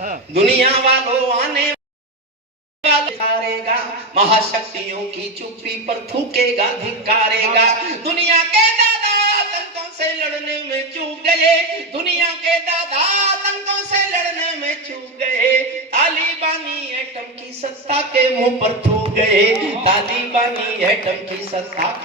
दुनिया वालों आने धिक्कारेगा, महाशक्तियों की चुप्पी पर थूकेगा धिक्कारेगा। दुनिया के दादा आतंकों से लड़ने में चूक गए, दुनिया के दादा आतंकों से लड़ने में चूक गए। तालिबानी एटम की सत्ता के मुंह पर थूक गए, तालिबानी एटम की सत्ता।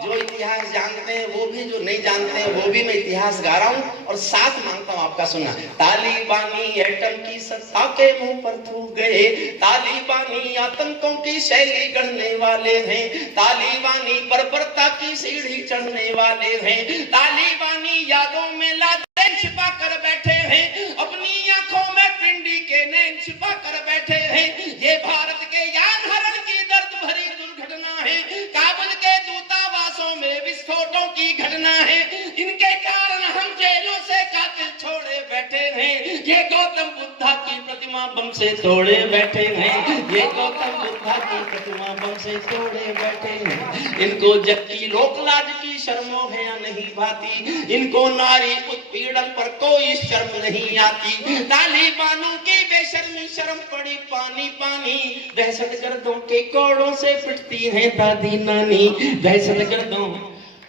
जो इतिहास जानते हैं वो भी, जो नहीं जानते हैं वो भी, मैं इतिहास गा रहा हूं और साथ मांगता हूं आपका सुनना। तालिबानी एटम की सत्ता के मुंह पर थूक गए, तालिबानी आतंकों की शैली गढ़ने वाले हैं, तालिबानी बर्बरता की सीढ़ी चढ़ने वाले हैं, तालिबानी यादों में लादेन छिपा कर बैठे हैं, अपनी आंखों में पिंडी के नैन छिपा कर बैठे हैं। ये भारत के यान हरण की दर्द भरी दुर्घटना है, काबुल के दूतावासों में विस्फोटों की घटना है। इनके कारण हम जेलों से कातिल छोड़े बैठे हैं, ये गौतम बुद्धा की प्रतिमा बम से तोड़े बैठे हैं, ये गौतम बुद्धा की प्रतिमा बम से तोड़े बैठे हैं। इनको जग की लोक लाज की शर्मो है या नहीं भाती, इनको नारी उत्पीड़न पर कोई शर्म नहीं आती। तालिबानों की बेशर्मी शर्म पड़ी पानी पानी, दहशतगर्दों के कोड़ों से पिटती है दादी नानी, दहशतगर्दों।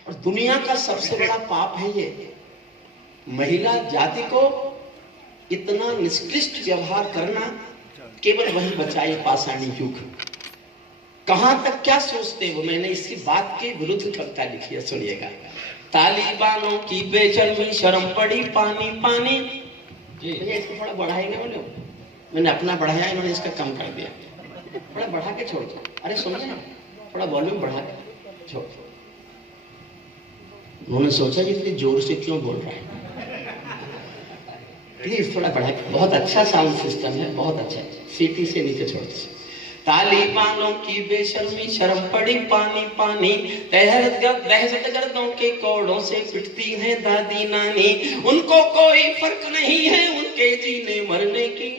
और दुनिया का सबसे बड़ा पाप है ये, महिला जाति को इतना निष्कृष्ट व्यवहार करना। केवल वही बचाई पाषाणी युग। कहां तक क्या सोचते हो, मैंने इसी बात के विरुद्ध कविता लिखी है, सुनिएगा। तालिबानों की बेशर्मी शर्म पड़ी पानी पानी। भैया इसको थोड़ा बढ़ाएंगे बोले, मैंने अपना बढ़ाया, इन्होंने इसका कम कर दिया। थोड़ा बढ़ा के छोड़ दो, अरे सुनिए ना, थोड़ा वॉल्यूम बढ़ा के छोड़। उन्होंने सोचा कि इतनी जोर से क्यों बोल रहा है, प्लीज थोड़ा बढ़ा के। बहुत अच्छा साउंड सिस्टम है, बहुत अच्छा। सीटी से नीचे छोड़ दो। तालिबानों की बेशर्मी शर्म पड़ी पानी पानी, दहशतगर्दों के कोड़ों से पिटती है दादी नानी। उनको कोई फर्क नहीं है उनके जीने मरने की,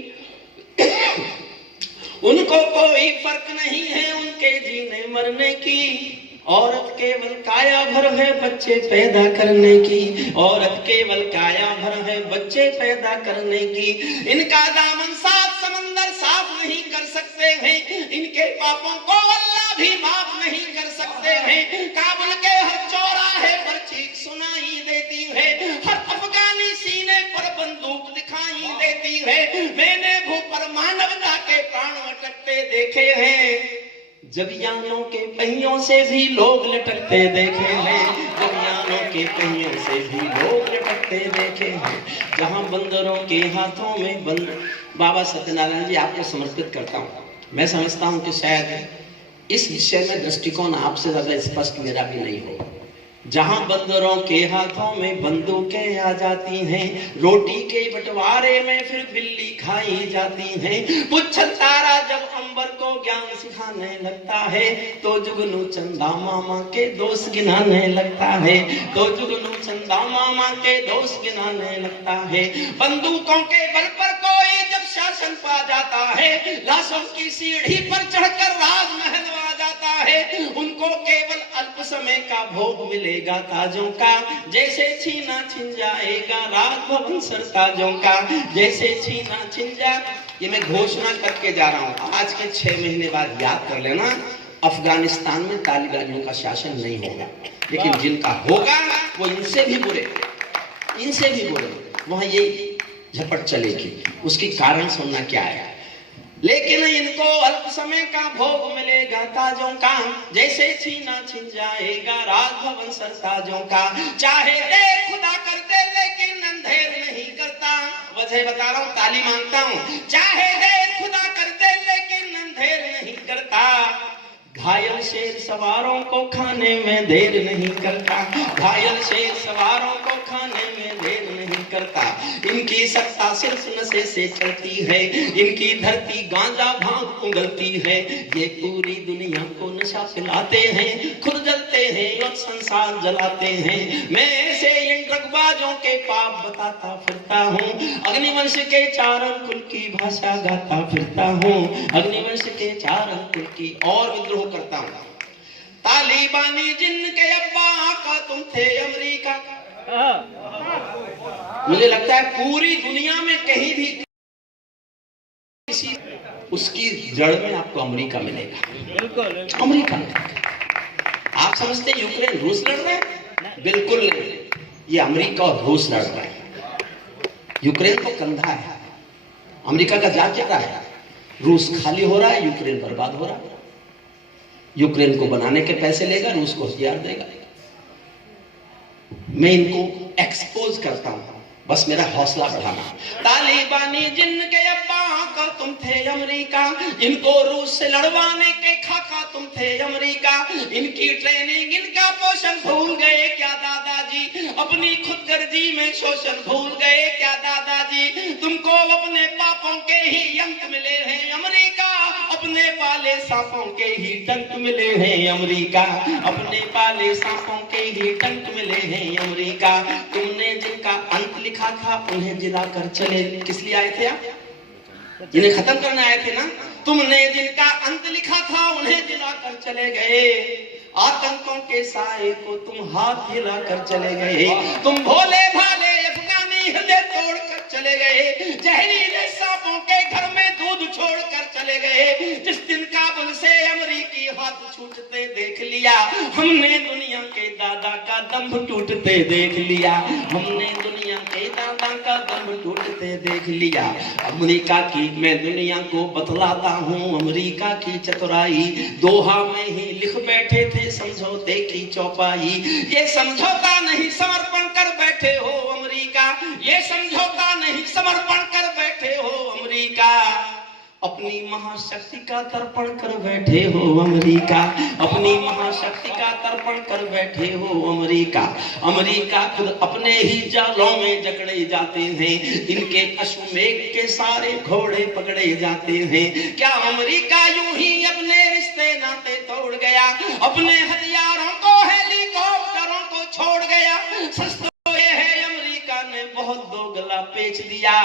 उनको कोई फर्क नहीं है उनके जीने मरने की। औरत केवल काया भर है बच्चे पैदा करने की, औरत केवल काया भर है बच्चे पैदा करने की। इनका दामन सात समंदर साफ नहीं कर सकते हैं, इनके पापों को अल्लाह भी माफ नहीं कर सकते हैं। काबुल के हर चौराहे पर चीख सुनाई देती है, हर अफगानी सीने पर बंदूक दिखाई देती है। मैंने भू पर मानवता के प्राण अटकते देखे हैं, जब यानों के पहियों से भी लोग लटकते देखे हैं, जब यानों के पहियों से भी लोग लटकते देखे हैं। जहां बंदरों के हाथों में बंद। बाबा सत्यनारायण जी आपको समर्पित करता हूं। मैं समझता हूं कि शायद इस विषय में दृष्टिकोण आपसे ज्यादा स्पष्ट मेरा भी नहीं होगा। जहां बंदरों के हाथों में बंदूकें आ जाती हैं, रोटी के बंटवारे में फिर बिल्ली खाई जाती है। पुच्छल तारा जब अंबर को ज्ञान सिखाने लगता है, तो जुगनू चंदा मामा के दोस्त गिनाने लगता है, तो जुगनू चंदा मामा के दोस्त गिनाने लगता है। बंदूकों के बल पर कोई जब शासन पा जाता है, लाशों की सीढ़ी पर चढ़कर राजमहल आ जाता है। उनको केवल अल्प समय का भोग मिलेगा ताजों का, जैसे छीना छिन जाएगा राजभवन सरताजों का, जैसे छीना छिन जा। ये मैं घोषणा करके जा रहा हूं, आज के 6 महीने बाद याद कर लेना, अफगानिस्तान में तालिबानियों का शासन नहीं होगा, लेकिन जिनका होगा वो इनसे भी बुरे, इनसे भी बुरे, वहां ये झपट चलेगी। उसकी कारण सुनना क्या है। लेकिन इनको अल्प समय का भोग मिलेगा ताजों का, जैसे छीना छिन जाएगा राजभवन सरताजों का। चाहे दे खुदा कर दे लेकिन अंधेर नहीं करता, वजह बता रहा हूं, ताली मांगता हूं। चाहे दे खुदा कर दे लेकिन अंधेर नहीं करता, घायल शेर सवारों को खाने में देर नहीं करता, घायल शेर सवारों को खाने में देर नहीं करता। इनकी सत्ता सिर्फ नशे से चलती है, इनकी धरती गांजा भांग उगलती है। ये पूरी दुनिया को नशा पिलाते हैं, खुद जलते हैं और संसार जलाते हैं। मैं ऐसे इन ड्रगबाजों के पाप बताता फिरता हूँ, अग्निवंश के 4 अंकुल की भाषा गाता फिरता हूँ, अग्निवंश के 4 अंकुल की और विद्रोह करता हूँ। तालिबानी जिनके अब्बा का तुम थे अमेरिका। मुझे लगता है पूरी दुनिया में कहीं भी उसकी जड़ में आपको अमेरिका मिलेगा, अमेरिका। आप समझते हैं यूक्रेन रूस लड़ रहा है? बिल्कुल नहीं, ये अमेरिका और रूस लड़ रहा है। यूक्रेन तो कंधा है, अमेरिका का जा क्या रहा है? रूस खाली हो रहा है, यूक्रेन बर्बाद हो रहा है। यूक्रेन को बनाने के पैसे लेगा, रूस को हथियार देगा। मैं इनको एक्सपोज करता हूं, बस मेरा हौसला बढ़ाना। तालिबानी जिनके अब्बा का तुम थे अमेरिका, इनको रूस से लड़वाने के खाका तुम थे अमेरिका। इनकी ट्रेनिंग इनका पोषण भूल गए क्या दादाजी? अपनी खुदगर्जी में शोषण भूल गए क्या दादाजी? तुमको अपने पापों के ही अंक मिले हैं अमेरिका, अपने पाले सांपों के ही डंक मिले हैं अमेरिका, अपने पाले सांपों के ही डंक मिले हैं अमेरिका। तुमने जिनका अंत लिखा था उन्हें जिलाकर चले, किस लिए आए थे आप? जिन्हें खत्म करने आए थे ना। तुमने जिनका अंत लिखा था उन्हें जिलाकर चले गए, आतंकों के साए को तुम हाथ हिलाकर चले गए। तुम भोले भाले अफगानी हृदय तोड़कर चले गए, जहरीले सांपों के घर में दूध छोड़कर चले गए। जिस दिन काबुल से अमेरिकी हाथ छूटते देख लिया, हमने दुनिया के दादा का दम टूटते देख लिया, हमने दुनिया के दादा का दम टूटते देख लिया। अमेरिका की मैं दुनिया को बतलाता हूँ, अमेरिका की चतुराई दोहा में ही लिख बैठे थे समझौते की चौपाई। ये समझौता नहीं समर्पण कर बैठे हो अमेरिका, ये समझौता नहीं समर्पण कर बैठे हो अमेरिका। अपनी महाशक्ति का तर्पण कर बैठे हो अमेरिका, अपनी महाशक्ति का तर्पण कर बैठे हो अमेरिका। अमेरिका खुद अपने ही जालों में जकड़े जाते हैं, इनके अश्वमेघ के सारे घोड़े पकड़े जाते हैं। क्या अमेरिका यूं ही अपने रिश्ते नाते तोड़ गया, अपने हथियारों को हेलीकॉप्टरों को छोड़ गया? सच तो ये है अमेरिका ने बहुत दोगला पेच दिया,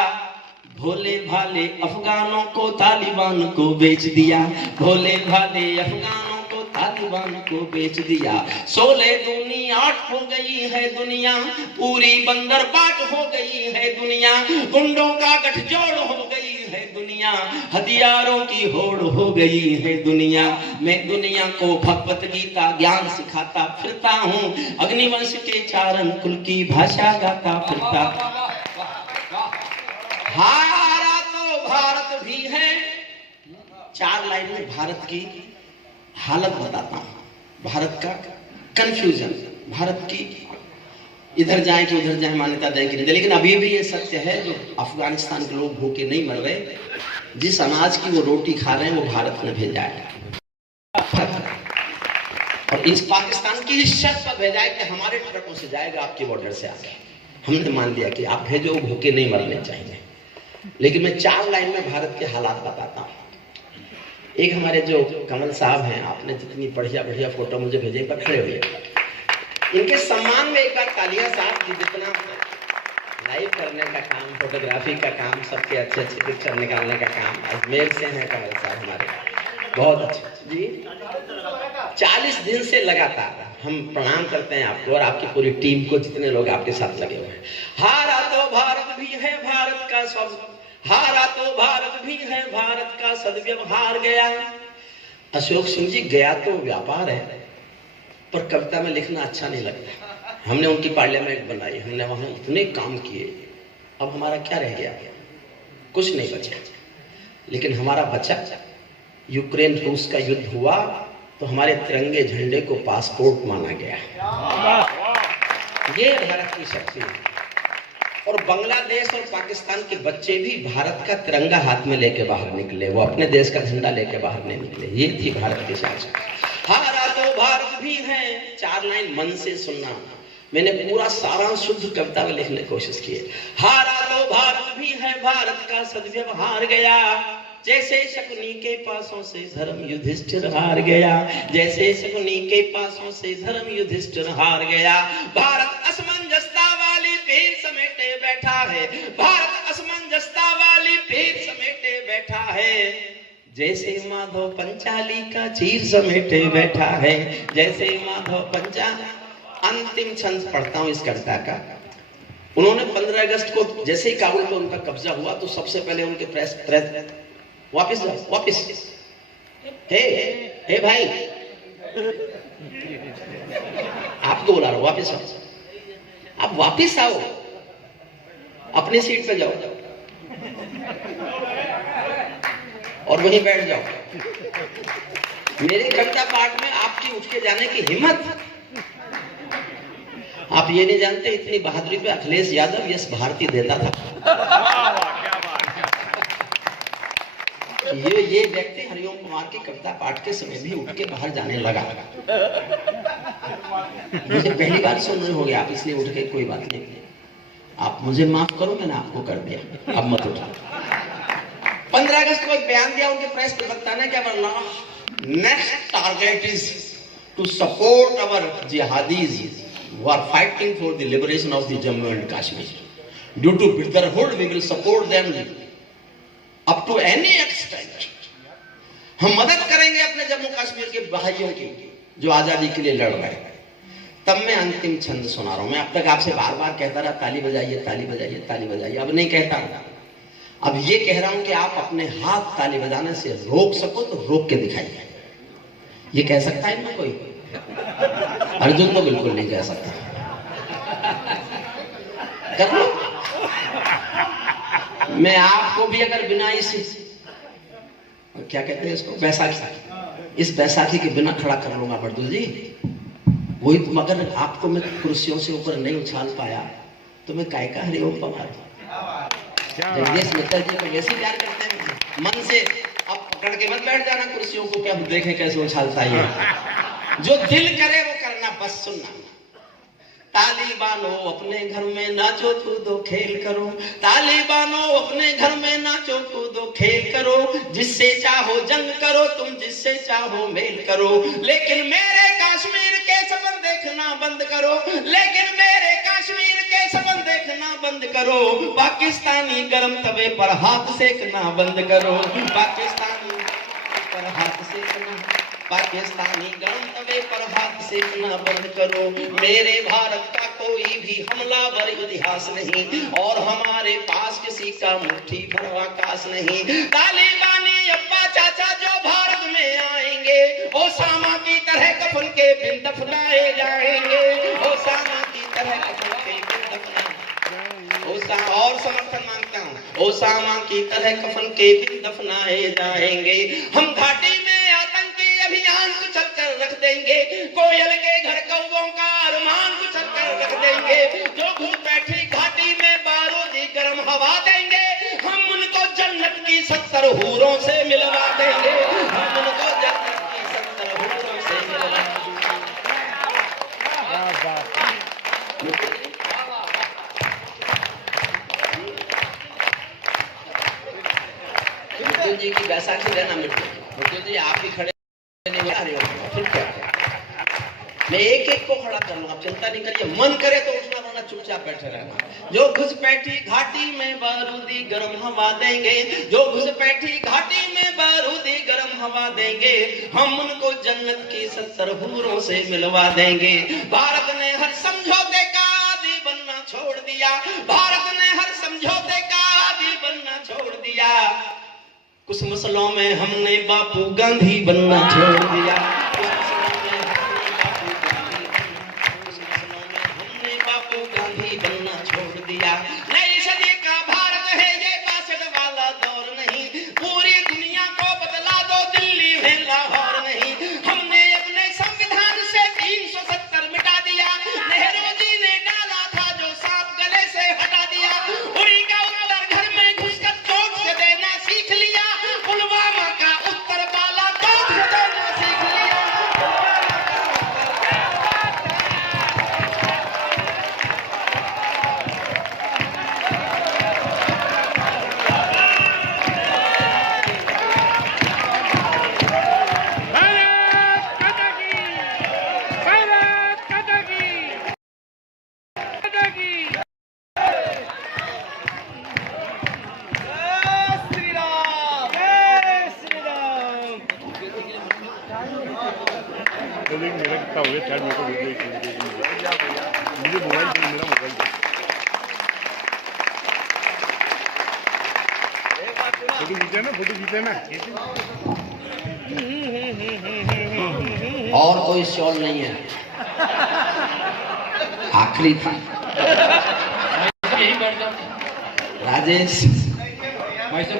भोले भाले अफगानों को तालिबान को बेच दिया, भोले भाले अफगानों को तालिबान को बेच दिया। 16 दूनी 8 हो गई है दुनिया, पूरी बंदर बाट हो गई है दुनिया, गुंडों का गठजोड़ हो गई है दुनिया, हथियारों की होड़ हो गई है दुनिया। मैं दुनिया को भगवत गीता ज्ञान सिखाता फिरता हूँ, अग्निवंश के चारण कुल की भाषा गाता फिरता। हारा तो भारत भी है। 4 लाइन में भारत की हालत बताता हूं, भारत का कंफ्यूजन, भारत की इधर जाए कि उधर जाए, मान्यता दें कि नहीं। लेकिन अभी भी ये सत्य है, जो अफगानिस्तान के लोग भूखे नहीं मर रहे, जिस अनाज की वो रोटी खा रहे हैं वो भारत ने भेजा है, और इस पाकिस्तान की इस शर्त पर भेजा है कि हमारे ट्रकों से जाएगा आपके बॉर्डर से आके। हमने मान लिया कि आप भेजो, भूखे नहीं मरने चाहिए। लेकिन मैं 4 लाइन में भारत के हालात बताता हूँ। एक हमारे जो कमल साहब हैं, आपने जितनी बढ़िया बढ़िया फोटो मुझे भेजे, एक बार खड़े हुए, इनके सम्मान में एक बार तालियां साहब जी। जितना लाइव करने का काम, फोटोग्राफी का काम, सबके अच्छे अच्छे पिक्चर निकालने का काम अजमेर से है कमल साहब हमारे, बहुत अच्छे जी। 40 दिन से लगातार हम प्रणाम करते हैं आपको और आपकी पूरी टीम को, जितने लोग आपके साथ लगे हुए हैं। हारा तो भारत भी है, भारत का सब, हारा तो भारत भी है, भारत का सदव्यवहार गया। अशोक सिंह जी, गया तो व्यापार है, पर कविता में लिखना अच्छा नहीं लगता। हमने उनकी पार्लियामेंट बनाई, हमने वहां इतने काम किए, अब हमारा क्या रह गया? कुछ नहीं बचा। लेकिन हमारा बचा, यूक्रेन रूस का युद्ध हुआ तो हमारे तिरंगे झंडे को पासपोर्ट माना गया। ये भारत की शक्ति है। और बांग्लादेश और पाकिस्तान के बच्चे भी भारत का तिरंगा हाथ में लेके बाहर निकले, वो अपने देश का झंडा लेके बाहर नहीं निकले। ये थी भारत की शक्ति। हारा तो भारत भी है। 4 लाइन मन से सुनना, मैंने पूरा सारांश शुद्ध कविता में लिखने की कोशिश की है। हारा तो भारत भी है, भारत का सदव्यवहार गया। जैसे शकुनी के पासों से धर्म युधिष्ठिर हार गया, जैसे शकुनी के पासों से धर्म युधिष्ठिर हार गया। भारत असमंजसता वाली पीर समेटे बैठा है, भारत असमंजसता वाली पीर समेटे बैठा है। जैसे माधव पंचाली का चीर समेटे बैठा है, जैसे माधव पंचा। अंतिम छंद पढ़ता हूं इस कविता का। उन्होंने 15 अगस्त को जैसे ही काबुल पर उनका कब्जा हुआ तो सबसे पहले उनके प्रेस वापस जाओ, वापस। हे हे भाई, आपको बुला रहा हूं, वापस आओ। आप वापस आओ, अपनी सीट पे जाओ और वहीं बैठ जाओ। मेरे कविता पाठ में आपकी उठ के जाने की हिम्मत। आप ये नहीं जानते इतनी बहादुरी पे अखिलेश यादव यस भारती देता था। ये व्यक्ति हरिओम कुमार की कविता पाठ के समय भी उठ के बाहर जाने लगा। मुझे पहली बार सुनने हो गया, आप इसलिए उठ के, कोई बात नहीं, आप मुझे माफ करो, मैंने आपको कर दिया, अब मत उठा। 15 अगस्त को एक बयान दिया उनके प्रेस प्रवक्ता ने, क्या बोला, next target is to support our jihadis who are fighting for the liberation of the Jammu and Kashmir. Due to brotherhood, we will support them up to any extent. हम मदद करेंगे अपने जम्मू कश्मीर के भाइयों की जो आजादी के लिए लड़ रहे हैं। तब मैं अंतिम छंद सुना रहा हूं। मैं अब तक आपसे बार बार कहता रहा, ताली बजाइए, ताली बजाइए, ताली बजाइए। अब नहीं कहता, अब ये कह रहा हूं कि आप अपने हाथ ताली बजाने से रोक सको तो रोक के दिखाइए। ये कह सकता है ना कोई? अर्जुन तो बिल्कुल नहीं कह सकता। कर लो। मैं आपको भी अगर बिना इस क्या कहते हैं इसको, बैसाखी, इस बैसाखी के बिना खड़ा कर लूंगा बर्दुल जी। वही तुम, अगर आपको मैं कुर्सियों से ऊपर नहीं उछाल पाया तो मैं काय का हरिओम पवार। जगदीश मित्तल जी को वैसे प्यार करते हैं मन से। अब पकड़ के मत बैठ जाना कुर्सियों को, क्या देखें कैसे उछालता है। जो दिल करे वो करना, बस सुनना। तालिबानो अपने घर में नाचो कूदो खेल करो, तालिबानो अपने घर में नाचो कूदो खेल करो, जिससे चाहो जंग करो तुम, जिससे चाहो मेल करो, लेकिन मेरे कश्मीर के सपन देखना बंद करो, लेकिन मेरे कश्मीर के सपन देखना बंद करो। पाकिस्तानी गरम तवे पर हाथ सेकना बंद करो, पाकिस्तानी पर हाथ सेकना, पाकिस्तानी गरम तवे पर हाथ सेकना बंद करो। मेरे भारत का कोई भी हमलावर इतिहास नहीं और हमारे पास किसी का मुट्ठी भर आकाश नहीं। तालिबानी अब्बा चाचा जो भारत में आएंगे, ओसामा की तरह कफन के बिन दफनाए जाएंगे, ओसामा की तरह कफन के बिन दफनाए। और समर्थन मांगता हूँ, ओसामा की तरह कफन के बिन दफनाए जाएंगे। हम घाटी में आतंकी अभियान कुचल कर रख देंगे, कोयल के घर कौवों का अरमान कुचल कर रख देंगे, जो घुस बैठी घाटी में बारूदी गर्म हवा देंगे, हम उनको जन्नत की 70 हूरों से मिलवा देंगे, हम उनको जन्नत की 70 हूरों से मिलवा देंगे। जी की बैसाखी रहना मिट्टी जी, आप ही खड़े नहीं हो रहे हो, फिर क्या? मैं एक एक को खड़ा कर लूंगा, चिंता नहीं करिए। मन करे तो उठना, वरना चुपचाप बैठे रहना। जो घुसपैठी घाटी में बारूदी गर्म हवा देंगे, जो घुसपैठी घाटी में बारूदी गर्म हवा देंगे, हम उनको जन्नत की 70 हूरों से मिलवा देंगे। भारत ने हर समझौते का आदी बनना छोड़ दिया, भारत ने हर समझौते का आदी बनना छोड़ दिया। कुछ मसलों में हमने बापू गांधी बनना छोड़ दिया, कुछ मसलों में हमने बापू गांधी बनना छोड़ दिया। नई सदी का भारत है ये 62 वाला दौर नहीं, पूरी दुनिया को बदला दो दिल्ली है लाहौर नहीं। हमने अपने संविधान से 370 मिटा दिया, नेहरू जी ने डाला था जो सांप गले से हटा दिया। उरी का उत्तर घर में घुसकर चोट से देना सीख लिया, पुलवामा का उत्तर बाला चोट से देना सीख लिया। मेरा कितना हो गया, मेरे को मुझे मोबाइल दे, मेरा मोबाइल दे। फोटो खींचे ना और कोई शॉल नहीं है, आखिरी था। राजेश,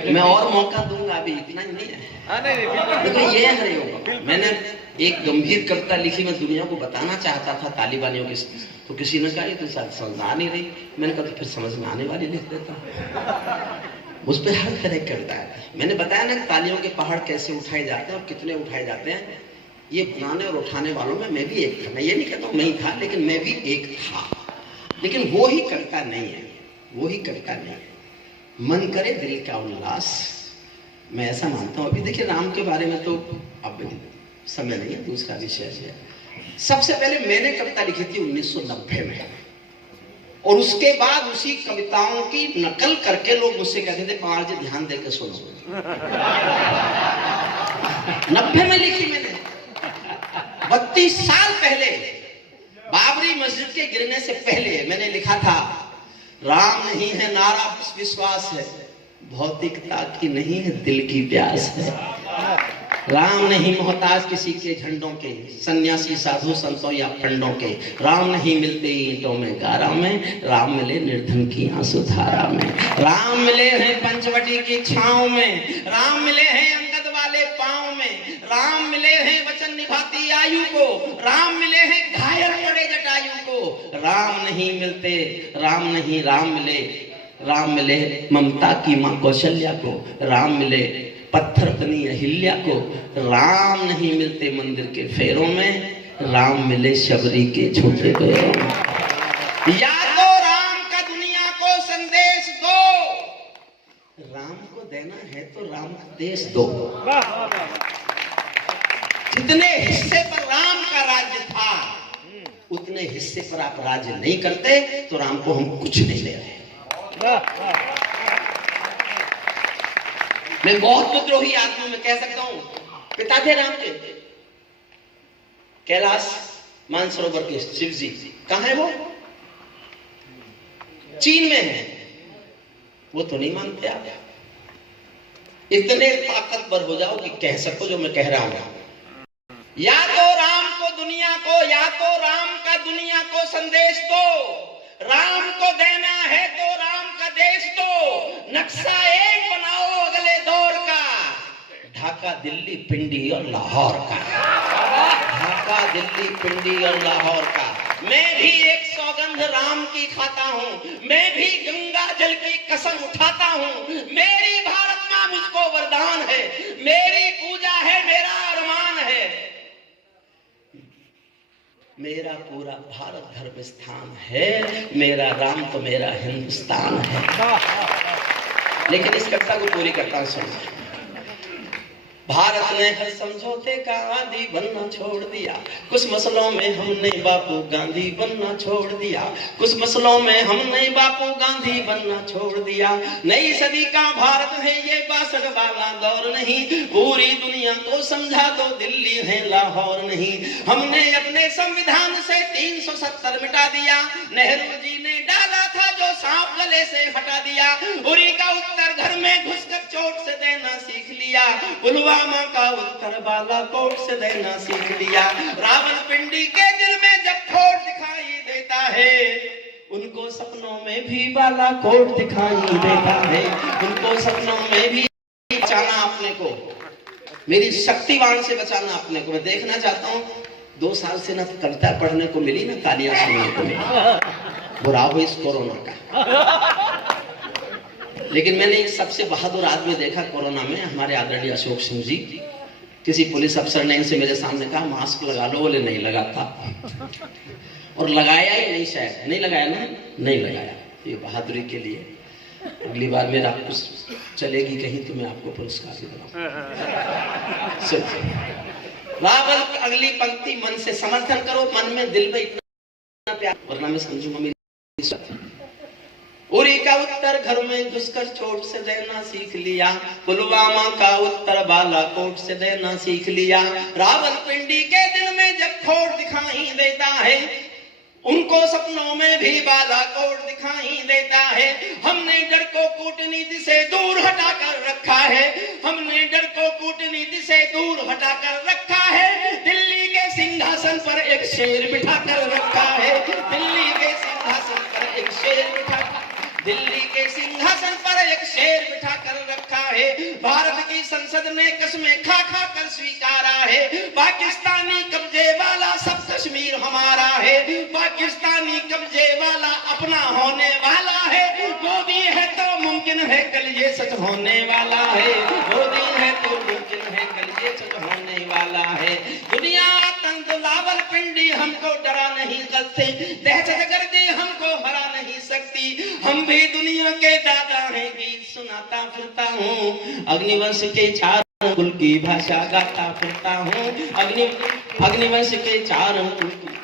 मैं और मौका दूंगा, अभी इतना ही नहीं है। देखो ये है, मैंने एक गंभीर कविता लिखी, मैं दुनिया को बताना चाहता था तालिबानियों की, तो किसी ने कहा ये तो शायद समझ आ नहीं रही। मैंने कहा तो फिर समझ में आने वाली लिख देता। उस पर हर तरह की कविता है। मैंने बताया ना तालियों के पहाड़ कैसे उठाए जाते हैं और कितने उठाए जाते हैं। ये बनाने और उठाने वालों में मैं भी एक था। मैं ये नहीं कहता हूँ मैं ही था, लेकिन मैं भी एक था। लेकिन वो ही कविता नहीं है, वो ही कविता नहीं है। मन करे दिल का उल्लास, मैं ऐसा मानता हूँ। अभी देखिए राम के बारे में तो अब समय नहीं है, दूसरा विषय है। सबसे पहले मैंने कविता लिखी थी 1990 में, और उसके बाद उसी कविताओं की नकल करके लोग मुझसे कहते थे पवार जी ध्यान देकर सुनो। 90 में लिखी मैंने, 32 साल पहले, बाबरी मस्जिद के गिरने से पहले मैंने लिखा था, राम नहीं है नारा विश्वास है, भौतिकता की नहीं है दिल की प्यास है। राम नहीं मोहताज किसी के झंडों के, सन्यासी साधु संतों या पंडों के। राम नहीं मिलते ईंटों में गारा में, राम मिले निर्धन की आंसू धारा में। राम मिले हैं पंचवटी की छांव में, राम मिले हैं अंगद वाले पांव में। राम मिले हैं वचन निभाती आयु को, राम मिले हैं घायल पड़े जटायु को। राम नहीं मिलते, राम नहीं राम मिले, राम मिले ममता की मां कौशल्या को। राम मिले पत्थर बनी अहिल्या को। राम नहीं मिलते मंदिर के फेरों में, राम मिले शबरी के छोटे पैरों में। या तो राम का दुनिया को संदेश दो, राम को देना है तो राम का देश दो। जितने हिस्से पर राम का राज्य था, उतने हिस्से पर आप राज्य नहीं करते तो राम को हम कुछ नहीं ले रहे। मैं बहुत विद्रोही आदमी में कह सकता हूं, पिता थे राम के, कैलाश मानसरोवर के शिव जी कहां है वो? चीन में है। वो तो नहीं मानते आप। इतने ताकतवर हो जाओ कि कह सको जो मैं कह रहा हूं। या तो राम को दुनिया को, या तो राम का दुनिया को संदेश दो। राम को देना है तो राम का देश दो। नक्शा एक बनाओ अगले दौर का, ढाका दिल्ली पिंडी और लाहौर का। ढाका दिल्ली पिंडी और लाहौर का। मैं भी एक सौगंध राम की खाता हूँ, मैं भी गंगा जल की कसम उठाता हूँ। मेरी भारत माँ मुझको वरदान है, मेरी पूजा है, मेरा अरमान है। मेरा पूरा भारत धर्म स्थान है, मेरा राम तो मेरा हिंदुस्तान है। लेकिन इस कविता को पूरी करता हूं। भारत ने हर समझौते का आदी बनना छोड़ दिया, कुछ मसलों में हमने बापू गांधी बनना छोड़ दिया। कुछ मसलों में हमने बापू गांधी बनना छोड़ दिया। नई सदी का भारत है ये 62 वाला दौर नहीं, पूरी दुनिया को समझा दो दिल्ली है लाहौर नहीं। हमने अपने संविधान से 370 मिटा दिया, नेहरू जी ने डाला था जो सांप गले से हटा दिया। उरी का उत्तर घर में घुसकर चोट से देना सीख लिया, पुलवामा का उत्तर बालाकोट से देना सीख लिया। रावलपिंडी के दिल में जब खोट दिखाई देता है, उनको सपनों में भी बालाकोट दिखाई देता है। उनको सपनों में भी बचाना अपने को, मेरी शक्तिवान से बचाना अपने को। मैं देखना चाहता हूँ 2 साल से ना कविता पढ़ने को मिली, ना तालियां सुनने को मिली। बुरा हो इस कोरोना का। लेकिन मैंने एक सबसे बहादुर आदमी देखा कोरोना में, हमारे आदरणीय अशोक सिंह जी। किसी पुलिस अफसर ने इनसे मेरे सामने कहा मास्क लगा लो, बोले नहीं लगाता, और लगाया ही नहीं, शायद नहीं लगाया ना, नहीं लगाया। ये बहादुरी के लिए अगली बार मेरा कुछ चलेगी कहीं तो मैं आपको पुरस्कार भी दूंगा। रावल अगली पंक्ति, मन से समर्थन करो, मन में दिल में इतना प्यार, वरना मैं समझूंगा मेरी। उरी का उत्तर घर में घुसकर चोट से देना सीख लिया, पुलवामा का उत्तर बालाकोट से देना सीख लिया। रावलपिंडी के दिल में जब खोट दिखाई देता है, उनको सपनों में भी बालाकोट दिखाई देता है। हमने डर को कूटनीति से दूर हटाकर रखा है, हमने डर को कूटनीति से दूर हटाकर रखा है। दिल्ली के सिंहासन पर एक शेर बिठाकर रखा है, दिल्ली के सिंहासन पर एक शेर बिठाकर, दिल्ली के सिंहासन पर एक शेर बिठाकर रखा है। भारत की संसद ने कसमें खा खा कर स्वीकारा है, पाकिस्तानी कब्जे वाला सब कश्मीर हमारा है, पाकिस्तानी कब्जे वाला अपना होने वाला है। मोदी है तो मुमकिन है कल ये सच होने वाला है, मोदी है तो मुमकिन है कल ये सच होने वाला है। दुनिया आतंक लावल पिंडी हमको डरा नहीं सकती, दहशत गर्दी हमको हरा नहीं सकती। हम भी दुनिया के दादा हैं, गीत सुनाता फिरता हूँ, अग्निवंश के चार कुल की भाषा गाता फिरता हूँ, अग्निवंश के चार कुल की